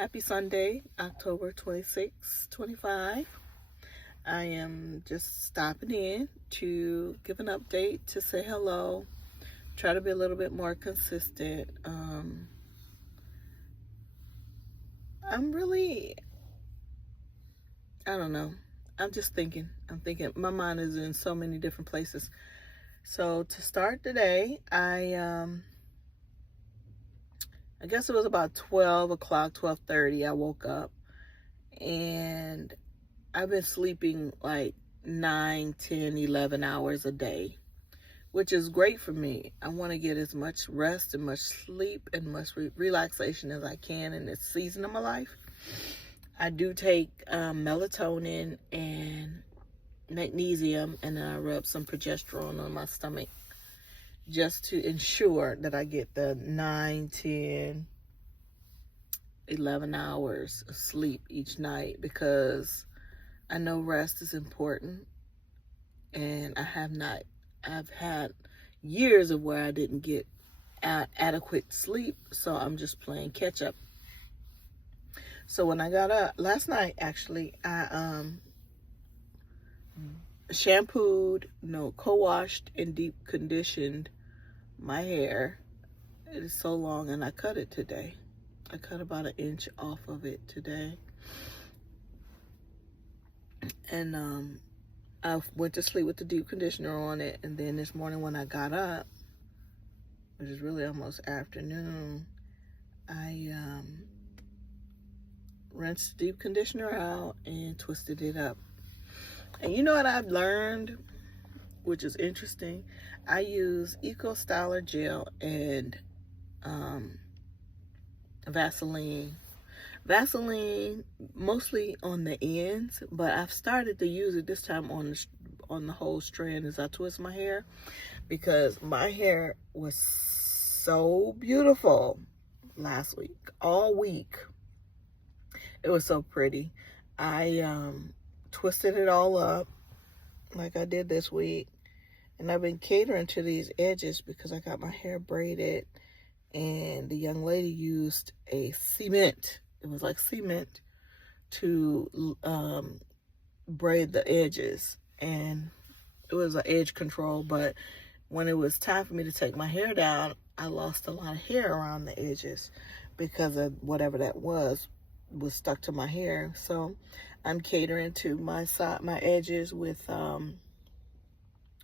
Happy Sunday, October 26, 25. I am just stopping in to give an update, to say hello, try to be a little bit more consistent. I'm really, I don't know. I'm just thinking. My mind is in so many different places. So to start today, I guess it was about 12 o'clock, 12:30. I woke up and I've been sleeping like 9, 10, 11 hours a day, which is great for me. I want to get as much rest and much sleep and much relaxation as I can in this season of my life. I do take melatonin and magnesium, and then I rub some progesterone on my stomach just to ensure that I get the 9, 10, 11 hours of sleep each night, because I know rest is important, and I've had years of where I didn't get adequate sleep, so I'm just playing catch up. So when I got up last night, actually, I shampooed, co-washed and deep conditioned my hair. It is so long, and I cut it today. I cut about 1 inch off of it today. And I went to sleep with the deep conditioner on it, and then this morning when I got up, which is really almost afternoon, I rinsed the deep conditioner out and twisted it up. And you know what I've learned, which is interesting? I use Eco Styler gel and Vaseline mostly on the ends, but I've started to use it this time on the whole strand as I twist my hair, because my hair was so beautiful last week, all week. It was so pretty. I twisted it all up like I did this week, and I've been catering to these edges because I got my hair braided, and the young lady used a cement. It was like cement to braid the edges, and it was an edge control. But when it was time for me to take my hair down, I lost a lot of hair around the edges because of whatever that was stuck to my hair. So I'm catering to my edges with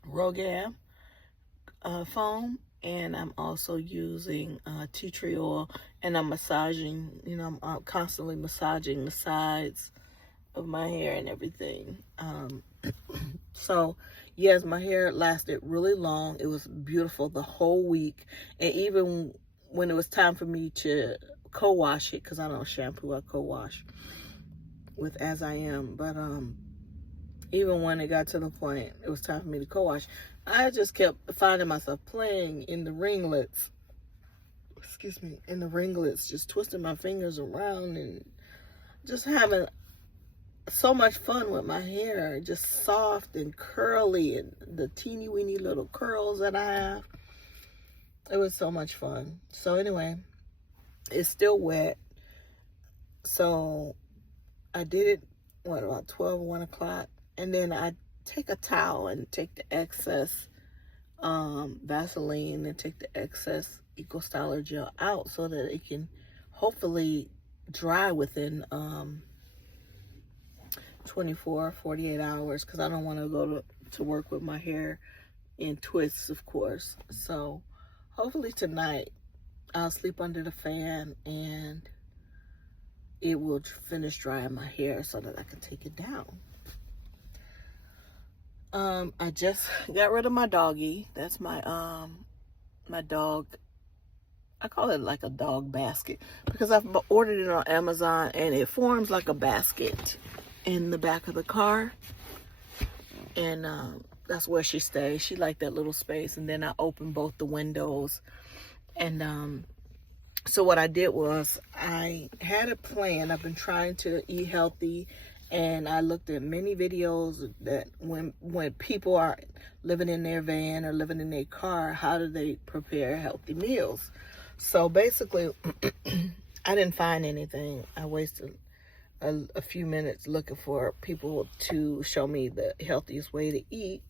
Rogaine foam, and I'm also using tea tree oil, and I'm massaging, I'm constantly massaging the sides of my hair and everything. So yes, my hair lasted really long. It was beautiful the whole week, and even when it was time for me to co-wash it, because I don't shampoo, I co-wash with As I Am, but even when it got to the point it was time for me to co-wash, I just kept finding myself playing in the ringlets, just twisting my fingers around and just having so much fun with my hair, just soft and curly, and the teeny weeny little curls that I have. It was so much fun. So anyway, it's still wet, so I did it about 12 or 1 o'clock, and then I take a towel and take the excess Vaseline and take the excess Eco Styler gel out so that it can hopefully dry within 24, 48 hours, because I don't want to go to work with my hair in twists, of course. So hopefully tonight I'll sleep under the fan and it will finish drying my hair so that I can take it down. I just got rid of my doggy. That's my my dog. I call it like a dog basket because I've ordered it on Amazon, and it forms like a basket in the back of the car, and that's where she stays. She liked that little space, and then I opened both the windows, and so what I did was I had a plan. I've been trying to eat healthy, and I looked at many videos that when people are living in their van or living in their car, how do they prepare healthy meals? So basically, I didn't find anything. I wasted a few minutes looking for people to show me the healthiest way to eat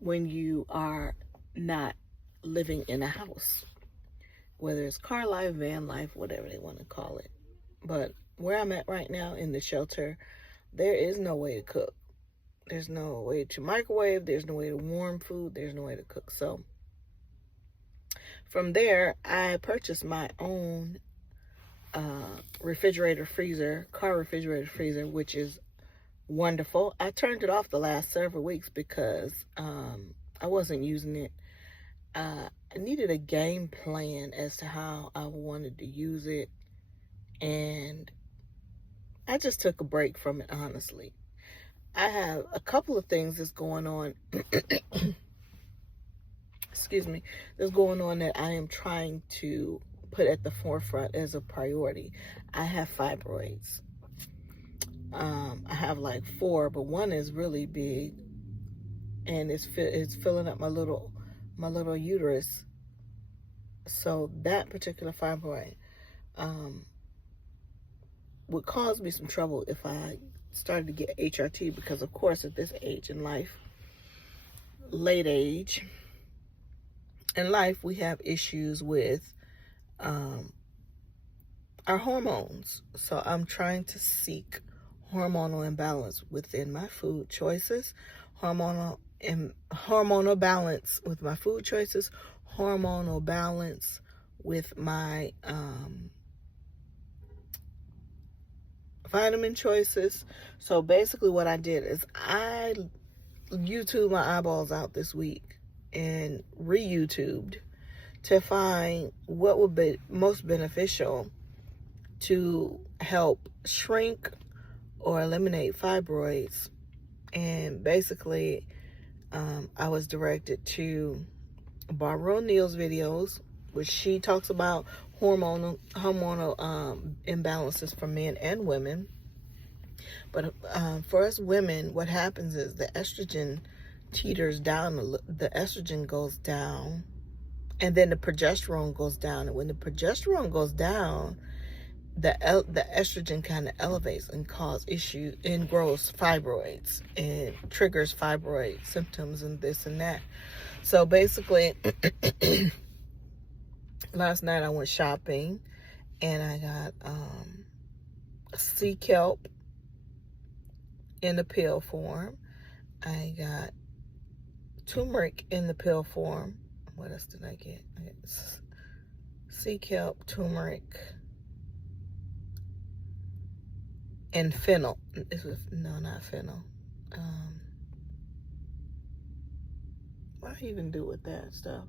when you are not living in a house, whether it's car life, van life, whatever they want to call it. But where I'm at right now in the shelter, there is no way to cook. There's no way to microwave. There's no way to warm food. There's no way to cook. So from there, I purchased my own refrigerator freezer, car refrigerator freezer, which is wonderful. I turned it off the last several weeks because I wasn't using it. I needed a game plan as to how I wanted to use it, and I just took a break from it, honestly. I have a couple of things that's going on excuse me, that's going on that I am trying to put at the forefront as a priority. I have fibroids. I have like 4, but one is really big, and it's filling up my little uterus. So that particular fibroid would cause me some trouble if I started to get HRT, because of course at this age in life, late age in life, we have issues with our hormones. So I'm trying to seek hormonal imbalance within my food choices, hormonal balance with my food choices, hormonal balance with my vitamin choices. So basically what I did is I YouTubed my eyeballs out this week and re-YouTubed to find what would be most beneficial to help shrink or eliminate fibroids. And basically I was directed to Barbara O'Neill's videos, which she talks about hormonal imbalances for men and women. But for us women, what happens is the estrogen teeters down, the estrogen goes down, and then the progesterone goes down. And when the progesterone goes down, the estrogen kind of elevates and causes issues and grows fibroids and triggers fibroid symptoms and this and that. So basically, last night I went shopping and I got sea kelp in the pill form. I got turmeric in the pill form. What else did I get? I got sea kelp, turmeric, and fennel. No, not fennel. What do I even do with that stuff?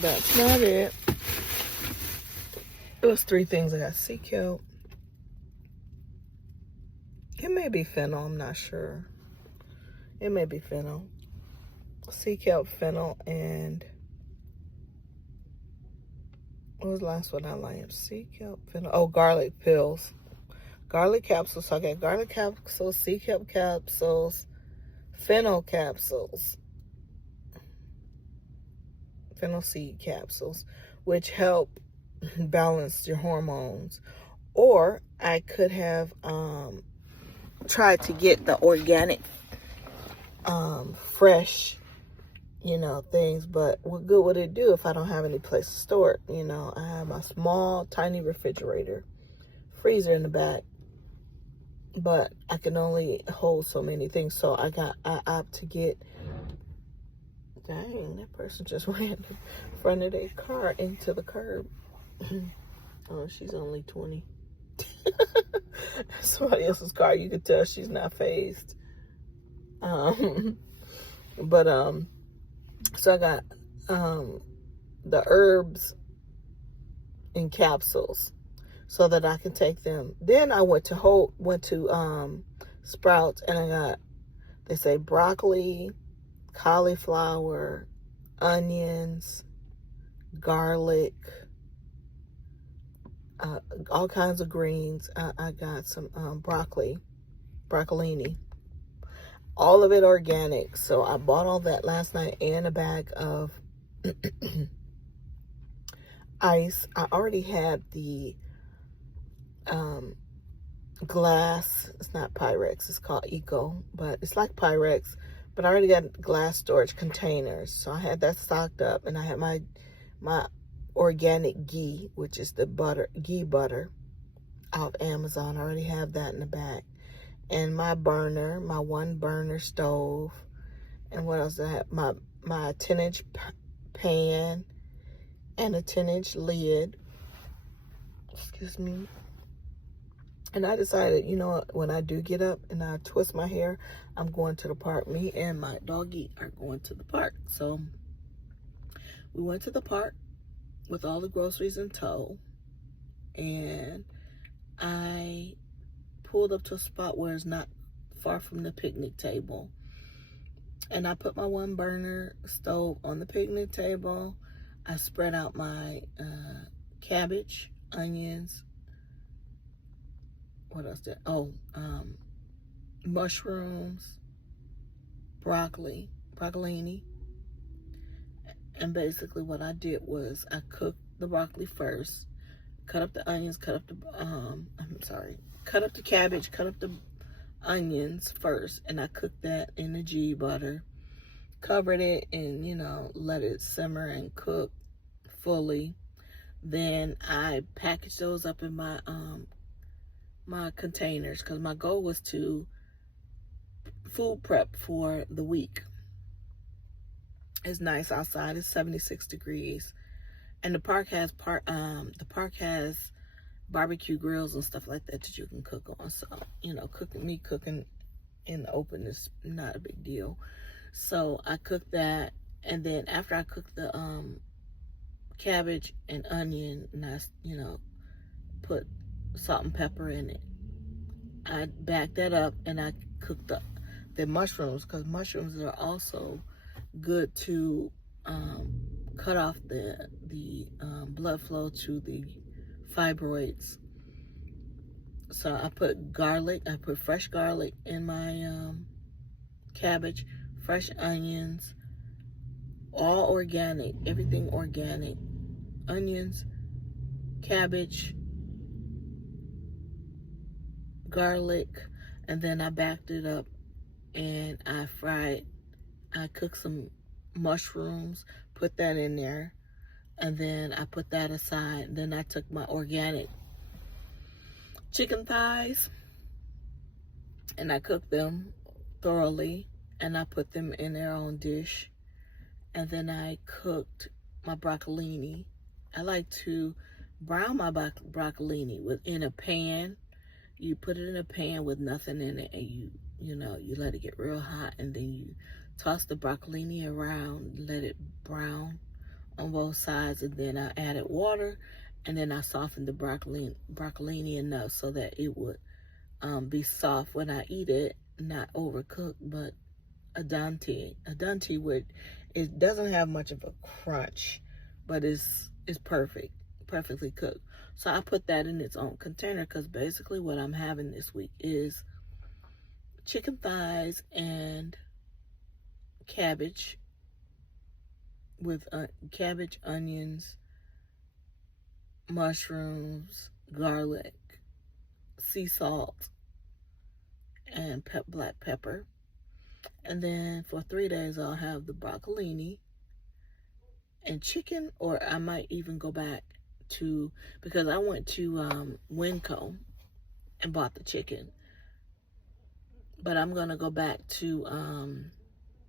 That's not it. It was 3 things. I got sea kelp. It may be fennel, I'm not sure. It may be fennel. Sea kelp, fennel, and what was the last one I liked? Sea kelp, fennel. Oh, garlic pills. Garlic capsules. So I got garlic capsules, sea kelp capsules, fennel capsules, fennel seed capsules, which help balance your hormones. Or I could have tried to get the organic, fresh, things, but what good would it do if I don't have any place to store it? I have my small, tiny refrigerator, freezer in the back, but I can only hold so many things. So I opt to get, dang, that person just ran in front of their car into the curb. Oh, she's only 20. Somebody else's car, you could tell she's not phased. So I got the herbs in capsules so that I can take them. Then I went to Sprouts, and I got, they say, broccoli, cauliflower, onions, garlic, all kinds of greens. I got some broccolini, all of it organic. So I bought all that last night, and a bag of ice. I already had the glass. It's not Pyrex, it's called Eco, but it's like Pyrex, but I already got glass storage containers, so I had that stocked up. And I had my organic ghee, which is the ghee butter out of Amazon. I already have that in the back. And my burner, my 1 burner stove. And what else do I have? My 10-inch pan and a 10-inch lid. Excuse me. And I decided, you know, when I do get up and I twist my hair, I'm going to the park. Me and my doggy are going to the park. So we went to the park with all the groceries in tow. And I pulled up to a spot where it's not far from the picnic table. And I put my 1 burner stove on the picnic table. I spread out my cabbage, onions. What else did? Mushrooms, broccolini. And basically what I did was I cooked the broccoli first, cut up the onions, cut up the cabbage, cut up the onions first, and I cooked that in the ghee butter, covered it, and, you know, let it simmer and cook fully. Then I packaged those up in my my containers, because my goal was to food prep for the week. It's nice outside. It's 76 degrees, and the park has barbecue grills and stuff like that you can cook on. So, you know, cooking in the open is not a big deal. So I cooked that, and then after I cooked the cabbage and onion, and I, you know, put salt and pepper in it, I backed that up and I cooked up the mushrooms, because mushrooms are also good to cut off the blood flow to the fibroids. So I put fresh garlic in my cabbage, fresh onions, all organic, everything organic. Onions, cabbage, garlic, and then I backed it up and I cooked some mushrooms, put that in there, and then I put that aside. Then I took my organic chicken thighs and I cooked them thoroughly, and I put them in their own dish. And then I cooked my broccolini. I like to brown my broccolini in a pan. You put it in a pan with nothing in it, and you let it get real hot, and then you toss the broccolini around, let it brown on both sides, and then I added water, and then I softened the broccolini enough so that it would be soft when I eat it, not overcooked, but a dante. It doesn't have much of a crunch, but it's perfectly cooked. So I put that in its own container, because basically what I'm having this week is chicken thighs and cabbage with cabbage, onions, mushrooms, garlic, sea salt, and black pepper. And then for 3 days I'll have the broccolini and chicken, or I might even go back to, because I went to Winco and bought the chicken, but I'm gonna go back to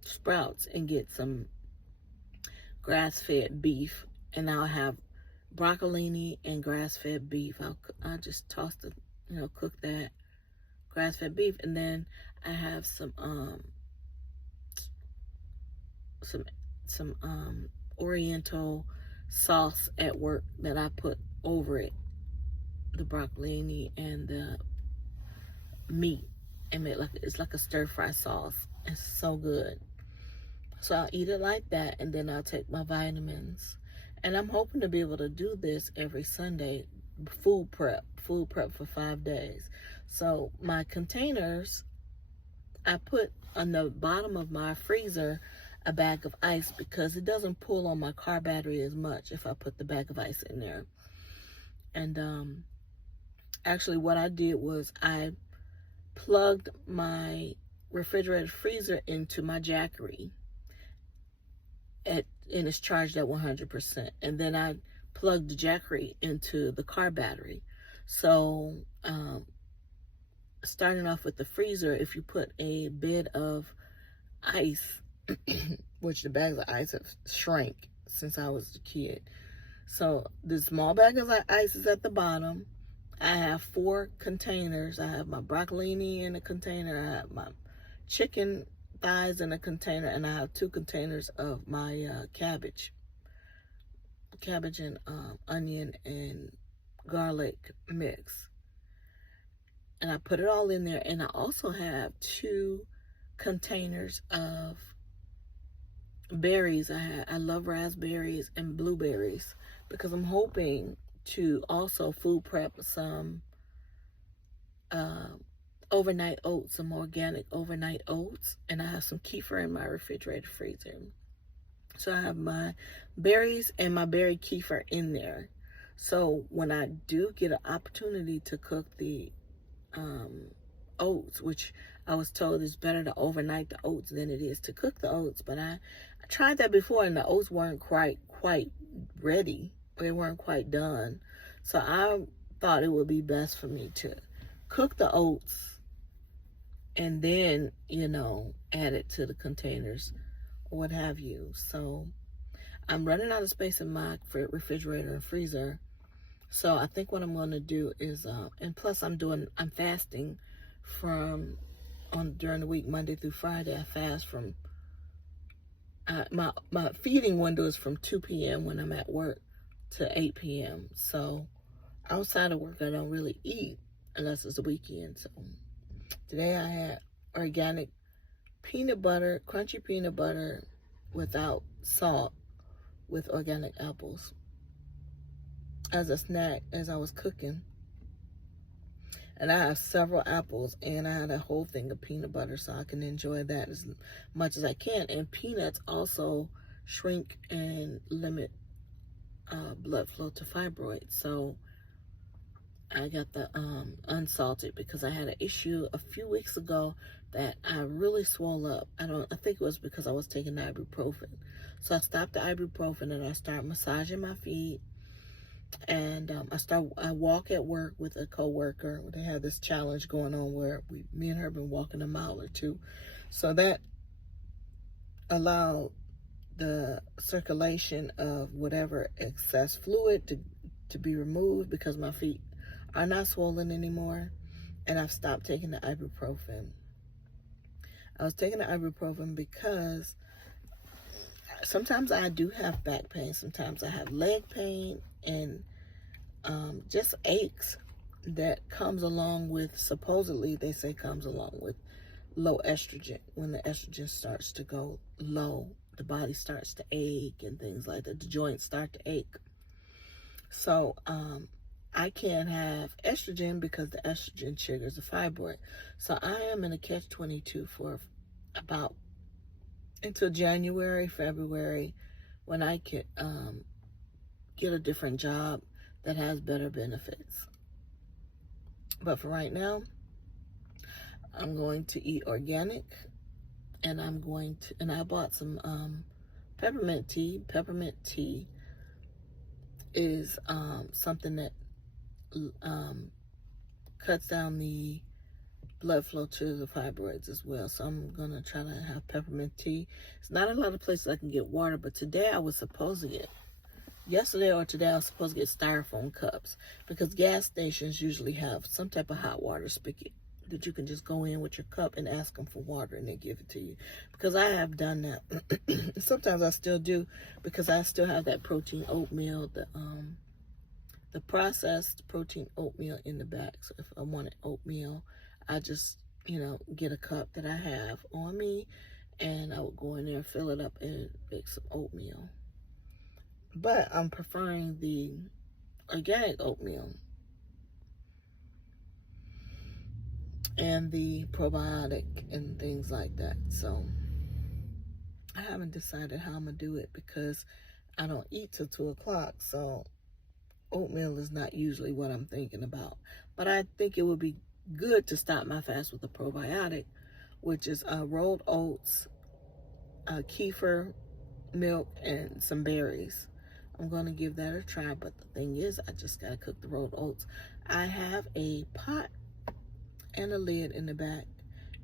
Sprouts and get some grass-fed beef, and I'll have broccolini and grass-fed beef. I'll just toss the, cook that grass-fed beef, and then I have some Oriental sauce at work that I put over it, the broccolini and the meat, and it's like a stir-fry sauce. It's so good. So I'll eat it like that, and then I'll take my vitamins. And I'm hoping to be able to do this every Sunday, food prep for 5 days. So my containers, I put on the bottom of my freezer, a bag of ice because it doesn't pull on my car battery as much if I put the bag of ice in there. And actually what I did was I plugged my refrigerator freezer into my Jackery and it's charged at 100%. And then I plugged the Jackery into the car battery. So starting off with the freezer, if you put a bit of ice, which the bags of ice have shrank since I was a kid. So the small bag of ice is at the bottom. I have 4 containers. I have my broccolini in a container. I have my chicken thighs in a container, and I have 2 containers of my cabbage and onion and garlic mix. And I put it all in there, and I also have 2 containers of berries. I love raspberries and blueberries because I'm hoping to also food prep some overnight oats, some organic overnight oats, and I have some kefir in my refrigerator freezer. So I have my berries and my berry kefir in there. So when I do get an opportunity to cook the oats, which I was told is better to overnight the oats than it is to cook the oats, but I tried that before and the oats weren't quite ready. They weren't quite done. So I thought it would be best for me to cook the oats and then, add it to the containers or what have you. So I'm running out of space in my refrigerator and freezer. So I think what I'm going to do is, and plus I'm fasting during the week, Monday through Friday. I fast from, my feeding window is from 2 p.m. when I'm at work to 8 p.m. So outside of work, I don't really eat unless it's the weekend. So today I had organic peanut butter, crunchy peanut butter without salt with organic apples as a snack as I was cooking. And I have several apples, and I had a whole thing of peanut butter so I can enjoy that as much as I can. And peanuts also shrink and limit blood flow to fibroids. So I got the unsalted because I had an issue a few weeks ago that I really swole up. I think it was because I was taking the ibuprofen. So I stopped the ibuprofen and I started massaging my feet. And I walk at work with a coworker. They have this challenge going on where me and her have been walking a mile or 2. So that allowed the circulation of whatever excess fluid to be removed because my feet are not swollen anymore. And I've stopped taking the ibuprofen. I was taking the ibuprofen because sometimes I do have back pain. Sometimes I have leg pain and just aches that comes along with, supposedly they say comes along with low estrogen. When the estrogen starts to go low, the body starts to ache and things like that. The joints start to ache. So I can't have estrogen because the estrogen triggers a fibroid. So I am in a catch-22 for about until January, February, when I can get a different job that has better benefits. But for right now, I'm going to eat organic, and I bought some peppermint tea. Peppermint tea is something that cuts down the blood flow to the fibroids as well. So I'm gonna try to have peppermint tea. It's not a lot of places I can get water, but today I was supposed to get, yesterday or today I was supposed to get styrofoam cups because gas stations usually have some type of hot water spigot that you can just go in with your cup and ask them for water and they give it to you. Because I have done that. Sometimes I still do because I still have that protein oatmeal, the processed protein oatmeal in the back. So if I wanted oatmeal, I just, get a cup that I have on me and I would go in there, fill it up and make some oatmeal. But I'm preferring the organic oatmeal and the probiotic and things like that. So I haven't decided how I'm going to do it because I don't eat till 2 o'clock. So oatmeal is not usually what I'm thinking about. But I think it would be good to start my fast with a probiotic, which is rolled oats, kefir, milk, and some berries. I'm going to give that a try, but the thing is, I just got to cook the rolled oats. I have a pot and a lid in the back,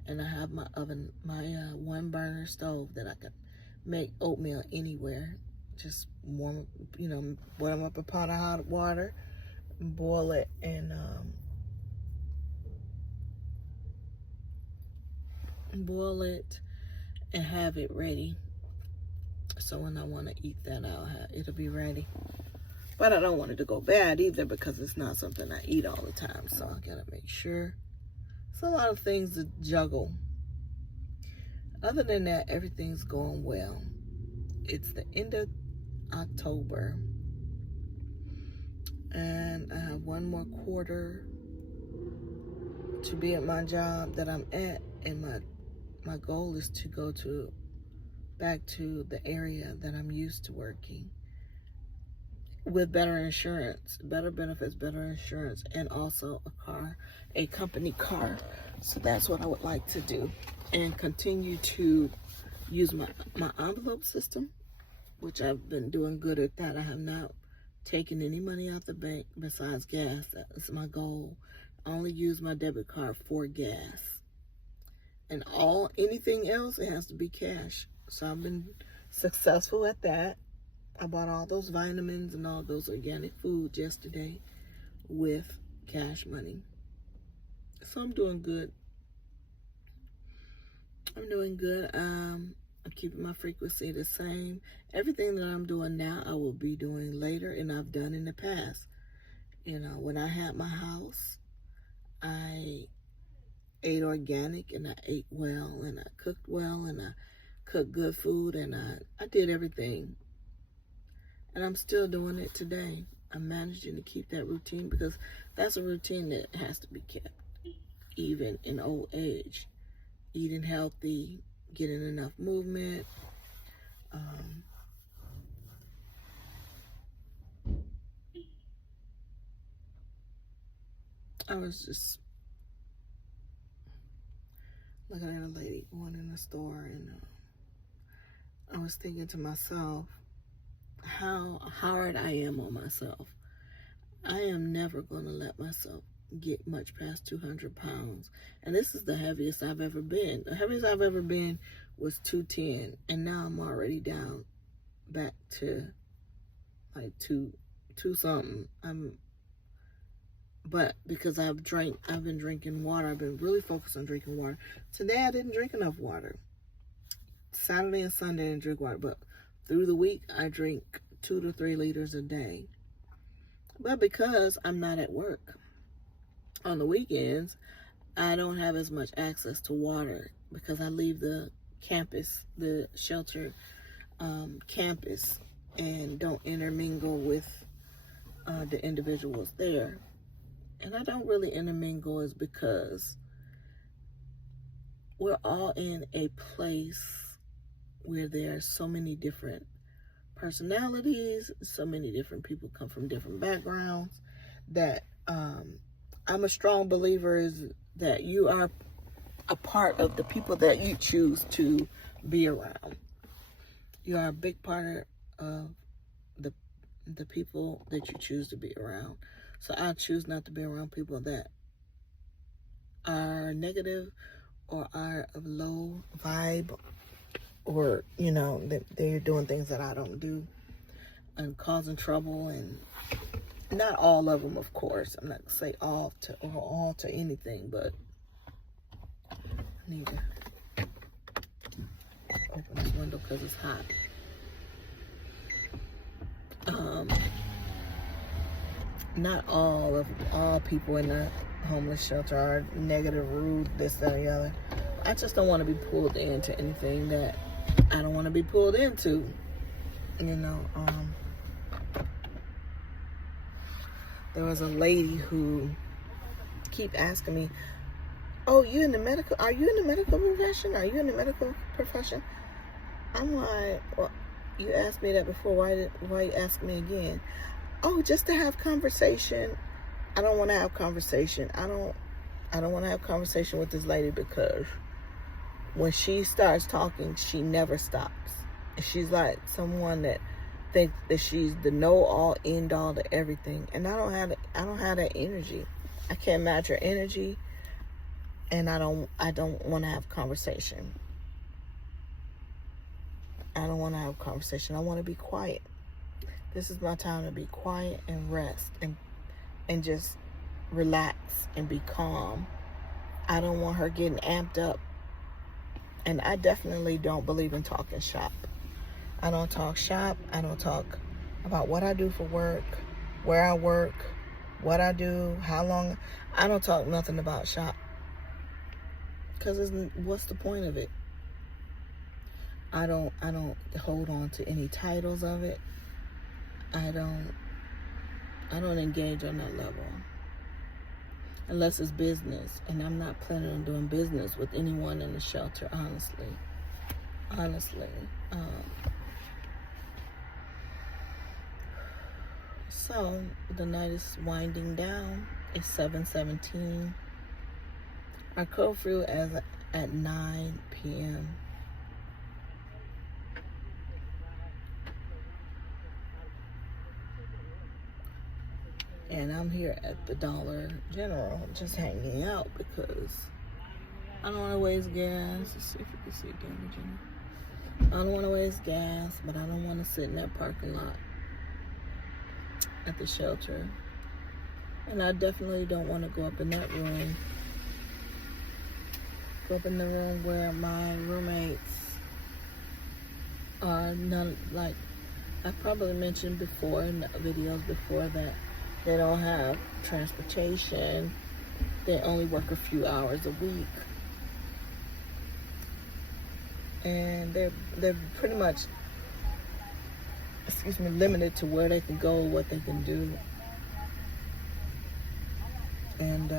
and I have my oven, my one burner stove that I can make oatmeal anywhere. Just warm, warm up a pot of hot water, boil it, and have it ready. So when I want to eat that, it'll be ready. But I don't want it to go bad either because it's not something I eat all the time. So I gotta make sure. It's a lot of things to juggle. Other than that, everything's going well. It's the end of October, and I have one more quarter to be at my job that I'm at, and my goal is to go back to the area that I'm used to working with better insurance, better benefits, better insurance, and also a company car. So that's what I would like to do, and continue to use my envelope system, which I've been doing good at that. I have not taken any money out the bank besides gas. That's my goal. I only use my debit card for gas. And anything else, it has to be cash. So I've been successful at that. I bought all those vitamins and all those organic foods yesterday with cash money. So I'm doing good. I'm keeping my frequency the same. Everything that I'm doing now, I will be doing later, and I've done in the past. When I had my house, I ate organic, and I ate well, and I cooked well, and I cooked good food, and I did everything. And I'm still doing it today. I'm managing to keep that routine because that's a routine that has to be kept, even in old age. Eating healthy, getting enough movement. I was just looking at a lady going in the store, and I was thinking to myself how hard I am on myself. I am never going to let myself get much past 200 pounds. And this is the heaviest I've ever been. The heaviest I've ever been was 210. And now I'm already down back to like two something. But because I've been drinking water. I've been really focused on drinking water. Today I didn't drink enough water. Saturday and Sunday I didn't drink water. But through the week I drink 2 to 3 liters a day. But because I'm not at work on the weekends, I don't have as much access to water because I leave the campus, the shelter campus, and don't intermingle with the individuals there. And I don't really intermingle is because we're all in a place where there's so many different personalities, so many different people come from different backgrounds, that I'm a strong believer is that you are a part of the people that you choose to be around. You are a big part of the people that you choose to be around. So I choose not to be around people that are negative or are of low vibe, or they're doing things that I don't do and causing trouble. And not all of them, of course. I'm not gonna say all to anything, but I need to open this window because it's hot. Not all people in the homeless shelter are negative, rude, this, that, and the other. I just don't want to be pulled into anything that I don't want to be pulled into. There was a lady who keep asking me, "Oh, are you in the medical profession? Are you in the medical profession?" I'm like, well, you asked me that before. Why you ask me again? Oh, just to have conversation. I don't want to have conversation. I don't want to have conversation with this lady because when she starts talking, she never stops. She's like someone that thinks that she's the know all end all to everything, and I don't have that energy. I can't match her energy, and I don't want to have conversation. I don't want to have conversation. I want to be quiet. This is my time to be quiet and rest and just relax and be calm. I don't want her getting amped up. And I definitely don't believe in talking shop. I don't talk shop. I don't talk about what I do for work, where I work, what I do, how long. I don't talk nothing about shop. Because what's the point of it? I don't hold on to any titles of it. I don't engage on that level. Unless it's business. And I'm not planning on doing business with anyone in the shelter, honestly. So the night is winding down. It's 7:17. Our curfew is at 9 p.m. And I'm here at the Dollar General just hanging out because I don't want to waste gas. Let's see if you can see it again, Virginia. I don't want to waste gas, but I don't want to sit in that parking lot at the shelter. And I definitely don't want to go up in that room. Go up in the room where my roommates are none, like I probably mentioned before in the videos before, that they don't have transportation. They only work a few hours a week. And they're pretty much, limited to where they can go, what they can do. And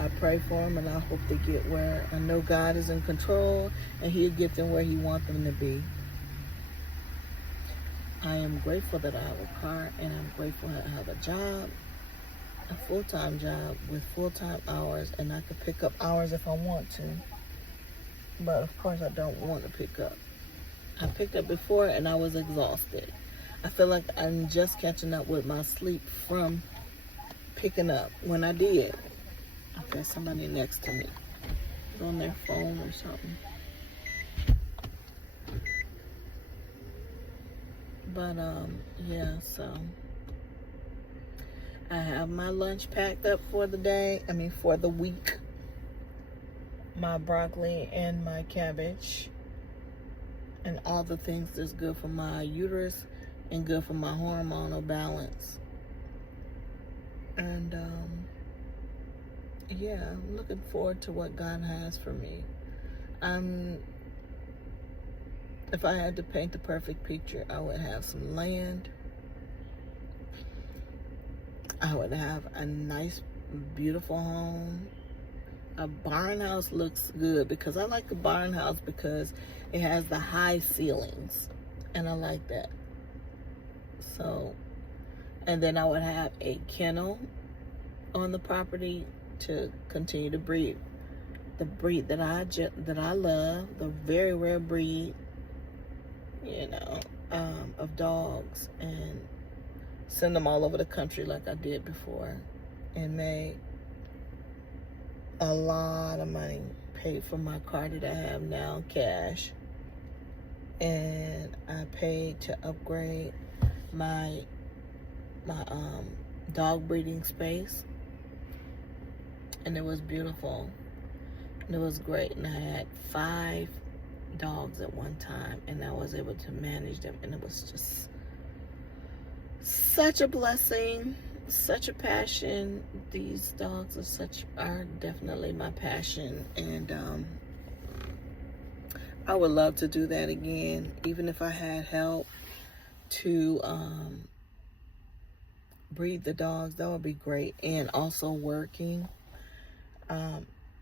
I pray for them, and I hope they get where, I know God is in control, and He'll get them where He wants them to be. I am grateful that I have a car, and I'm grateful that I have a job, a full-time job with full-time hours, and I can pick up hours if I want to. But of course I don't want to pick up. I picked up before and I was exhausted. I feel like I'm just catching up with my sleep from picking up when I did. Okay, somebody next to me is on their phone or something. But yeah, so I have my lunch packed up for the day. For the week. My broccoli and my cabbage and all the things that's good for my uterus and good for my hormonal balance. And yeah, I'm looking forward to what God has for me. If I had to paint the perfect picture, I would have some land. I would have a nice, beautiful home. A barn house looks good because I like a barn house because it has the high ceilings, and I like that. So, and then I would have a kennel on the property to continue to breed the breed that I love, the very rare breed, of dogs, and send them all over the country like I did before, and made a lot of money, paid for my car that I have now, cash, and I paid to upgrade my dog breeding space, and it was beautiful, and it was great, and I had 5 dogs at one time, and I was able to manage them, and it was just such a blessing, such a passion. These dogs are definitely my passion, and I would love to do that again, even if I had help to breed the dogs. That would be great. And also working,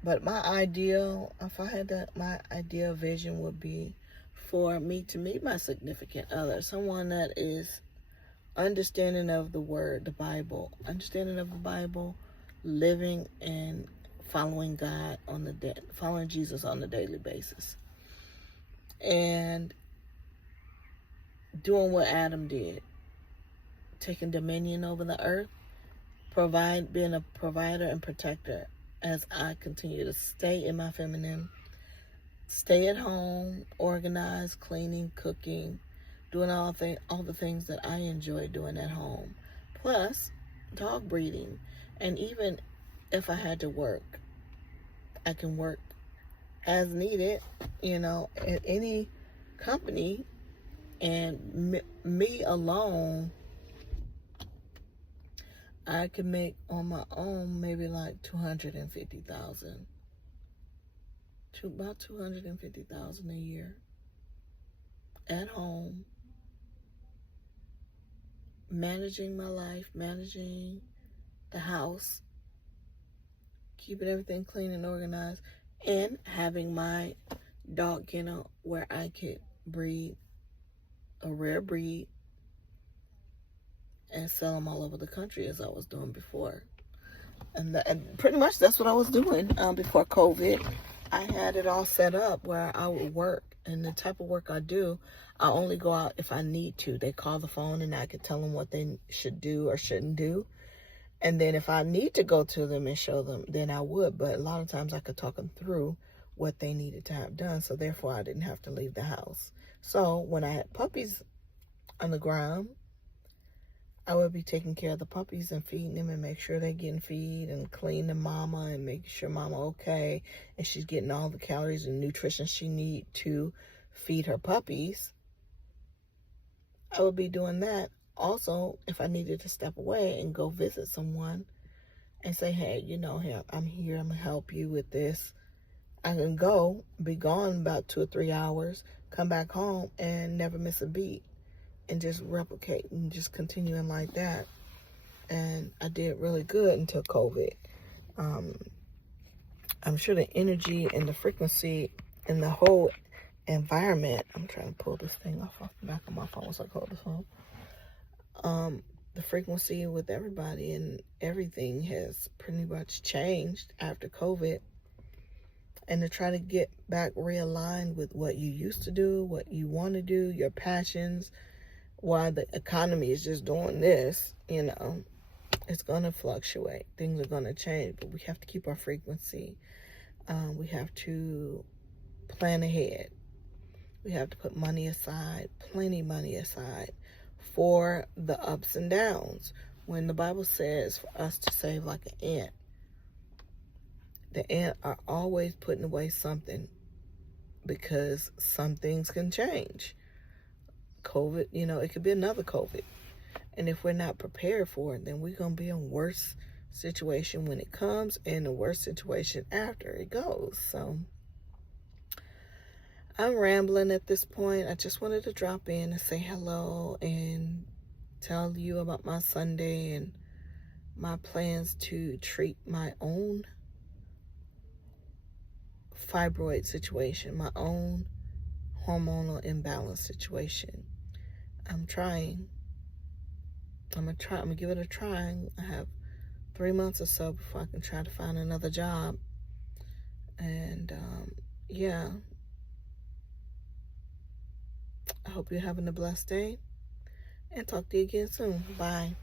But my ideal, if I had my ideal vision would be for me to meet my significant other, someone that is understanding of the word, the Bible, understanding of the Bible, living and following God following Jesus on a daily basis, and doing what Adam did, taking dominion over the earth, being a provider and protector as I continue to stay in my feminine, stay at home, organize, cleaning, cooking, doing all the things that I enjoy doing at home. Plus, dog breeding. And even if I had to work, I can work as needed, at any company. And me alone, I could make on my own maybe like $250,000, about $250,000 a year at home, managing my life, managing the house, keeping everything clean and organized, and having my dog kennel where I could breed a rare breed and sell them all over the country as I was doing before. And pretty much that's what I was doing before COVID. I had it all set up where I would work, and the type of work I do, I only go out if I need to. They call the phone and I could tell them what they should do or shouldn't do. And then if I need to go to them and show them, then I would. But a lot of times I could talk them through what they needed to have done. So therefore I didn't have to leave the house. So when I had puppies on the ground, I would be taking care of the puppies and feeding them and make sure they're getting feed and cleaning mama and making sure mama okay and she's getting all the calories and nutrition she need to feed her puppies. I would be doing that. Also, if I needed to step away and go visit someone and say, hey, here, I'm here, I'm gonna help you with this, I can go, be gone about 2 or 3 hours, come back home and never miss a beat. And just replicate and just continuing like that. And I did really good until COVID. I'm sure the energy and the frequency and the whole environment, I'm trying to pull this thing off the back of my phone once I hold the phone. The frequency with everybody and everything has pretty much changed after COVID. And to try to get back realigned with what you used to do, what you want to do, your passions, why the economy is just doing this, it's going to fluctuate. Things are going to change, but we have to keep our frequency. We have to plan ahead. We have to put money aside, plenty money aside for the ups and downs. When the Bible says for us to save like an ant, the ant are always putting away something because some things can change. COVID, it could be another COVID. And if we're not prepared for it, then we're going to be in a worse situation when it comes and a worse situation after it goes. So I'm rambling at this point. I just wanted to drop in and say hello and tell you about my Sunday and my plans to treat my own fibroid situation, my own hormonal imbalance situation. I'm trying. I'm gonna give it a try. I have 3 months or so before I can try to find another job. And yeah, I hope you're having a blessed day and talk to you again soon. Bye.